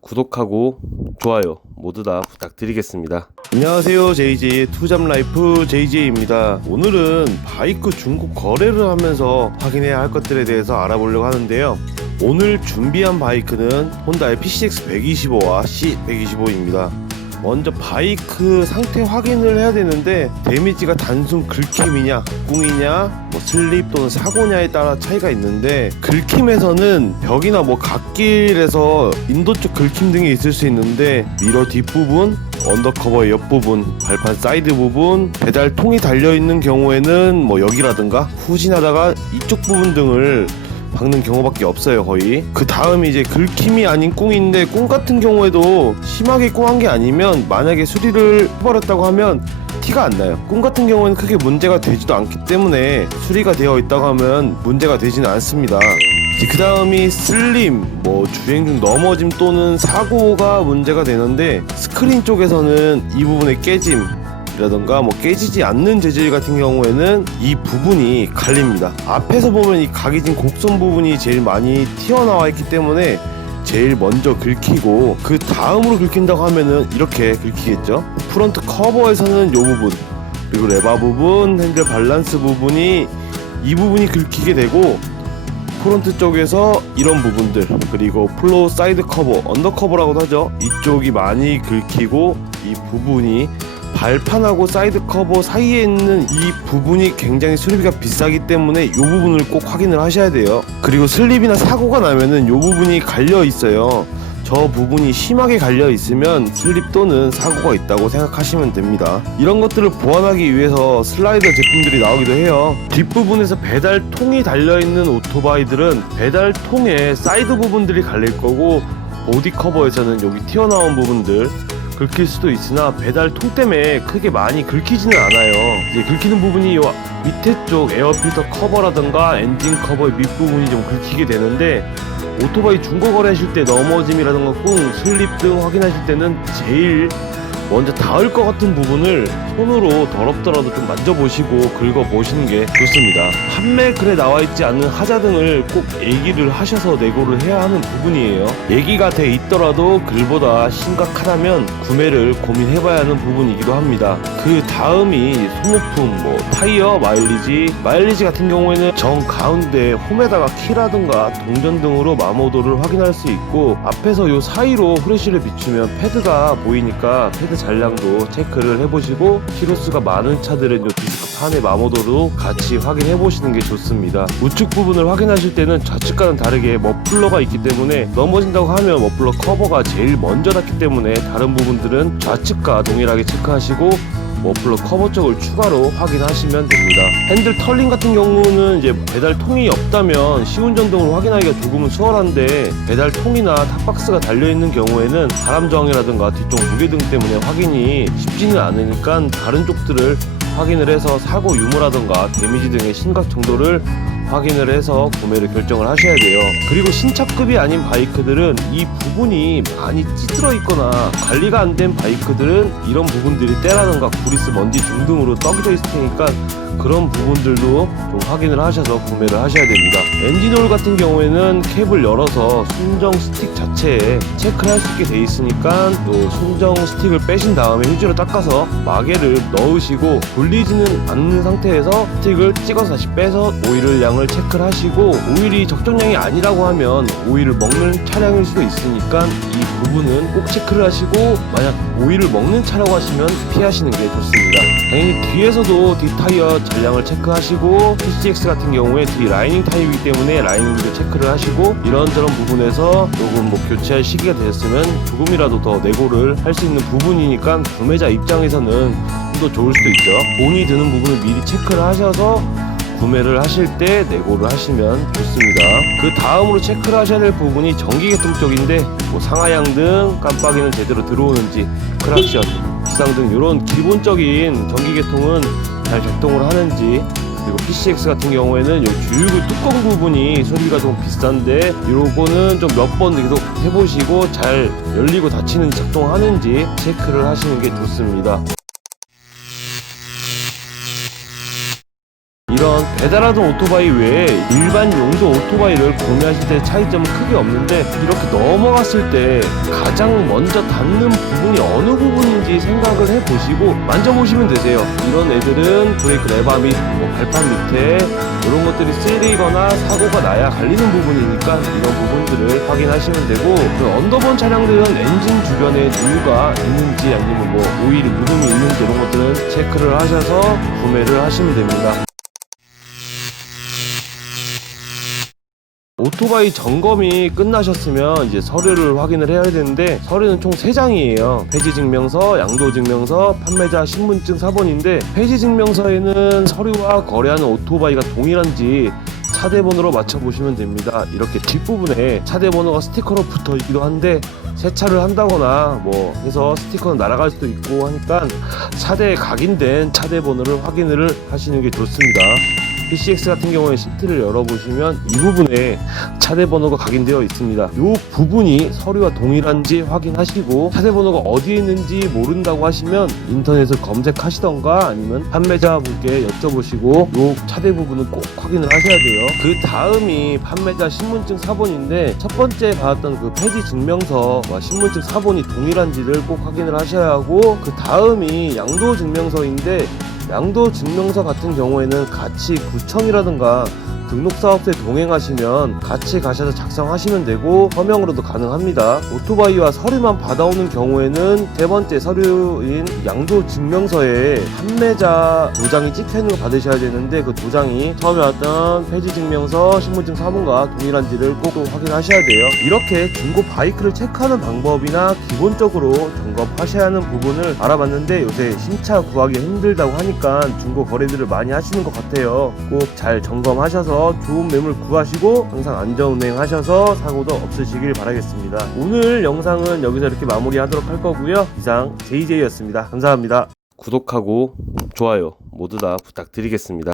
구독하고 좋아요 모두 다 부탁드리겠습니다. 안녕하세요, JJ의 투잡라이프 JJ입니다. 오늘은 바이크 중고 거래를 하면서 확인해야 할 것들에 대해서 알아보려고 하는데요. 오늘 준비한 바이크는 혼다의 PCX125와 C125입니다. 먼저 바이크 상태 확인을 해야 되는데, 데미지가 단순 긁힘이냐 꿍이냐 슬립 또는 사고냐에 따라 차이가 있는데, 긁힘에서는 벽이나 갓길에서 인도 쪽 긁힘 등이 있을 수 있는데, 미러 뒷부분, 언더커버 옆부분, 발판 사이드 부분, 페달 통이 달려있는 경우에는 여기라든가 후진하다가 이쪽 부분 등을 박는 경우밖에 없어요, 거의. 그 다음이 이제 긁힘이 아닌 꿍인데, 꿍 같은 경우에도 심하게 꿍한 게 아니면 만약에 수리를 해버렸다고 하면 티가 안 나요. 꿍 같은 경우에는 크게 문제가 되지도 않기 때문에 수리가 되어 있다고 하면 문제가 되지는 않습니다. 그 다음이 슬림, 주행 중 넘어짐 또는 사고가 문제가 되는데, 스크린 쪽에서는 이 부분의 깨짐 라던가 깨지지 않는 재질 같은 경우에는 이 부분이 갈립니다. 앞에서 보면 이 각이진 곡선 부분이 제일 많이 튀어나와 있기 때문에 제일 먼저 긁히고, 그 다음으로 긁힌다고 하면은 이렇게 긁히겠죠. 프론트 커버에서는 이 부분, 그리고 레바 부분, 핸들 밸런스 부분이 이 부분이 긁히게 되고, 프론트 쪽에서 이런 부분들, 그리고 플로우 사이드 커버, 언더커버라고도 하죠. 이쪽이 많이 긁히고, 이 부분이 발판하고 사이드 커버 사이에 있는 이 부분이 굉장히 수리비가 비싸기 때문에 이 부분을 꼭 확인을 하셔야 돼요. 그리고 슬립이나 사고가 나면은 이 부분이 갈려 있어요. 저 부분이 심하게 갈려 있으면 슬립 또는 사고가 있다고 생각하시면 됩니다. 이런 것들을 보완하기 위해서 슬라이더 제품들이 나오기도 해요. 뒷부분에서 배달통이 달려있는 오토바이들은 배달통에 사이드 부분들이 갈릴 거고, 보디 커버에서는 여기 튀어나온 부분들 긁힐 수도 있으나 배달통 때문에 크게 많이 긁히지는 않아요. 이제 긁히는 부분이 요 밑에 쪽 에어필터 커버라든가 엔진 커버의 밑부분이 좀 긁히게 되는데, 오토바이 중고 거래하실 때 넘어짐이라든가 꿍, 슬립 등 확인하실 때는 제일 먼저 닿을 것 같은 부분을 손으로 더럽더라도 좀 만져보시고 긁어보시는 게 좋습니다. 판매 글에 나와있지 않는 하자 등을 꼭 얘기를 하셔서 내고를 해야 하는 부분이에요. 얘기가 돼 있더라도 글보다 심각하다면 구매를 고민해봐야 하는 부분이기도 합니다. 그 다음이 소모품, 타이어 마일리지 같은 경우에는 정 가운데 홈에다가 키라든가 동전 등으로 마모도를 확인할 수 있고, 앞에서 요 사이로 후레쉬를 비추면 패드가 보이니까 패드 잔량도 체크를 해보시고, 키로수가 많은 차들은 요 디스크판의 마모도로 같이 확인해 보시는 게 좋습니다. 우측 부분을 확인하실 때는 좌측과는 다르게 머플러가 있기 때문에 넘어진다고 하면 머플러 커버가 제일 먼저 닿기 때문에 다른 부분들은 좌측과 동일하게 체크하시고 머플러 커버 쪽을 추가로 확인하시면 됩니다. 핸들 털링 같은 경우는 이제 배달통이 없다면 시운전 등으로 확인하기가 조금은 수월한데, 배달통이나 탑박스가 달려있는 경우에는 바람 저항이라든가 뒤쪽 무게등 때문에 확인이 쉽지는 않으니까 다른 쪽들을 확인을 해서 사고 유무라든가 데미지 등의 심각 정도를 확인을 해서 구매를 결정을 하셔야 돼요. 그리고 신차급이 아닌 바이크들은 이 부분이 많이 찌들어 있거나 관리가 안 된 바이크들은 이런 부분들이 때라든가 구리스, 먼지 등등으로 떡이져 있을 테니까 그런 부분들도 좀 확인을 하셔서 구매를 하셔야 됩니다. 엔진오일 같은 경우에는 캡을 열어서 순정 스틱 자체에 체크를 할 수 있게 돼 있으니까, 또 순정 스틱을 빼신 다음에 휴지로 닦아서 마개를 넣으시고 돌리지는 않는 상태에서 스틱을 찍어서 다시 빼서 오일을 양을 체크를 하시고, 오일이 적정량이 아니라고 하면 오일을 먹는 차량일 수도 있으니까 이 부분은 꼭 체크를 하시고, 만약 오일을 먹는 차라고 하시면 피하시는 게 좋습니다. 당연히 뒤에서도 뒷타이어 잔량을 체크하시고, PCX 같은 경우에 뒤 라이닝 타입이기 때문에 라이닝도 체크를 하시고, 이런저런 부분에서 조금 교체할 시기가 되었으면 조금이라도 더 내고를 할 수 있는 부분이니까 구매자 입장에서는 좀 더 좋을 수도 있죠. 돈이 드는 부분을 미리 체크를 하셔서 구매를 하실 때 내고를 하시면 좋습니다. 그 다음으로 체크를 하셔야 될 부분이 전기계통 쪽인데, 상하향 등 깜빡이는 제대로 들어오는지, 크락션, 비상등 이런 기본적인 전기계통은 잘 작동을 하는지, 그리고 PCX 같은 경우에는 이 주유구 뚜껑 부분이 소리가 좀 비싼데, 요거는 좀 몇 번 계속 해보시고 잘 열리고 닫히는지 작동하는지 체크를 하시는 게 좋습니다. 이런 배달하던 오토바이 외에 일반 용도 오토바이를 구매하실 때 차이점은 크게 없는데, 이렇게 넘어갔을 때 가장 먼저 닿는 부분이 어느 부분인지 생각을 해보시고 만져보시면 되세요. 이런 애들은 브레이크 레바 및 발판 밑에 이런 것들이 쓰리거나 사고가 나야 갈리는 부분이니까 이런 부분들을 확인하시면 되고, 그 언더본 차량들은 엔진 주변에 누유가 있는지 아니면 오일이 묻음이 있는지 이런 것들은 체크를 하셔서 구매를 하시면 됩니다. 오토바이 점검이 끝나셨으면 이제 서류를 확인을 해야 되는데, 서류는 총 3장이에요. 폐지증명서, 양도증명서, 판매자 신분증 사본인데, 폐지증명서에는 서류와 거래하는 오토바이가 동일한지 차대번호로 맞춰보시면 됩니다. 이렇게 뒷부분에 차대번호가 스티커로 붙어 있기도 한데, 세차를 한다거나 해서 스티커는 날아갈 수도 있고 하니까 차대에 각인된 차대번호를 확인을 하시는 게 좋습니다. PCX 같은 경우에 시트를 열어보시면 이 부분에 차대번호가 각인되어 있습니다. 이 부분이 서류와 동일한지 확인하시고, 차대번호가 어디에 있는지 모른다고 하시면 인터넷을 검색하시던가 아니면 판매자분께 여쭤보시고 이 차대 부분은 꼭 확인을 하셔야 돼요. 그 다음이 판매자 신분증 사본인데, 첫 번째 받았던 그 폐지 증명서와 신분증 사본이 동일한지를 꼭 확인을 하셔야 하고, 그 다음이 양도 증명서인데, 양도 증명서 같은 경우에는 같이 구청이라든가 등록사업소에 동행하시면 같이 가셔서 작성하시면 되고, 서명으로도 가능합니다. 오토바이와 서류만 받아오는 경우에는 세 번째 서류인 양도증명서에 판매자 도장이 찍혀있는 거 받으셔야 되는데, 그 도장이 처음에 왔던 폐지증명서, 신분증 사본과 동일한지를 꼭 확인하셔야 돼요. 이렇게 중고 바이크를 체크하는 방법이나 기본적으로 점검하셔야 하는 부분을 알아봤는데, 요새 신차 구하기 힘들다고 하니까 중고 거래들을 많이 하시는 것 같아요. 꼭 잘 점검하셔서 좋은 매물 구하시고 항상 안전운행 하셔서 사고도 없으시길 바라겠습니다. 오늘 영상은 여기서 이렇게 마무리하도록 할 거고요. 이상 JJ였습니다. 감사합니다. 구독하고 좋아요 모두 다 부탁드리겠습니다.